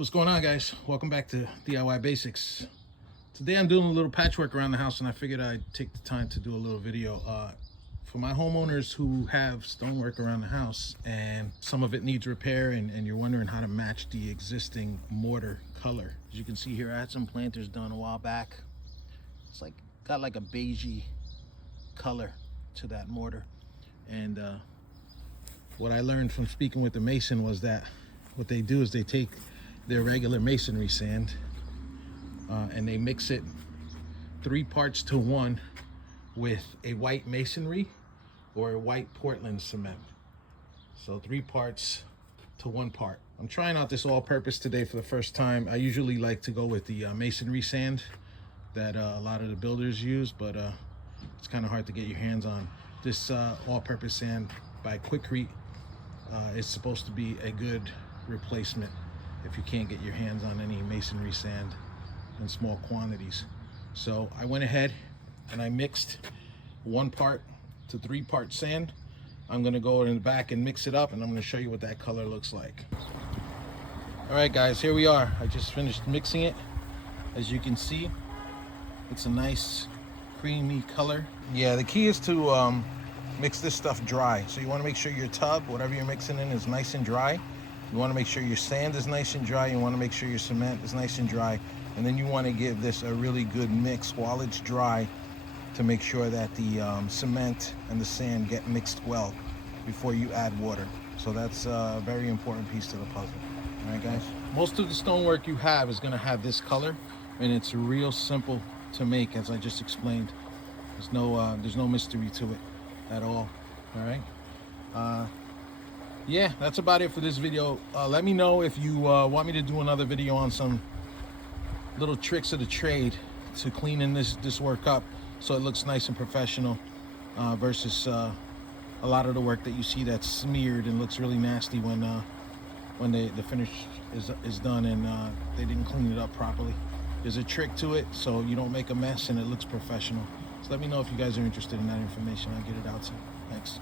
What's going on, guys? Welcome back to DIY Basics. Today I'm doing a little patchwork around the house, and I figured I'd take the time to do a little video for my homeowners who have stonework around the house and some of it needs repair, and you're wondering how to match the existing mortar color. As you can see here, I had some planters done a while back. It's like got like a beigey color to that mortar, and what I learned from speaking with the mason was that what they do is they take their regular masonry sand and they mix it 3 parts to 1 with a white masonry or a white Portland cement. So 3 parts to 1 part. I'm trying out this all-purpose today for the first time. I usually like to go with the masonry sand that a lot of the builders use, but it's kind of hard to get your hands on. This all-purpose sand by Quikrete is supposed to be a good replacement if you can't get your hands on any masonry sand in small quantities. So I went ahead and I mixed 1 part to 3 part sand. I'm gonna go in the back and mix it up, and I'm gonna show you what that color looks like. All right, guys, here we are. I just finished mixing it. As you can see, it's a nice creamy color. Yeah, the key is to mix this stuff dry. So you wanna make sure your tub, whatever you're mixing in, is nice and dry. You want to make sure your sand is nice and dry. You want to make sure your cement is nice and dry. And then you want to give this a really good mix while it's dry to make sure that the cement and the sand get mixed well before you add water. So that's a very important piece to the puzzle. All right, guys? Most of the stonework you have is going to have this color, and it's real simple to make, as I just explained. There's no mystery to it at all. All right? Yeah, that's about it for this video. Let me know if you want me to do another video on some little tricks of the trade to cleaning this work up so it looks nice and professional versus a lot of the work that you see that's smeared and looks really nasty when the finish is done and they didn't clean it up properly. There's a trick to it so you don't make a mess and it looks professional. So let me know if you guys are interested in that information. I'll get it out to you. Thanks.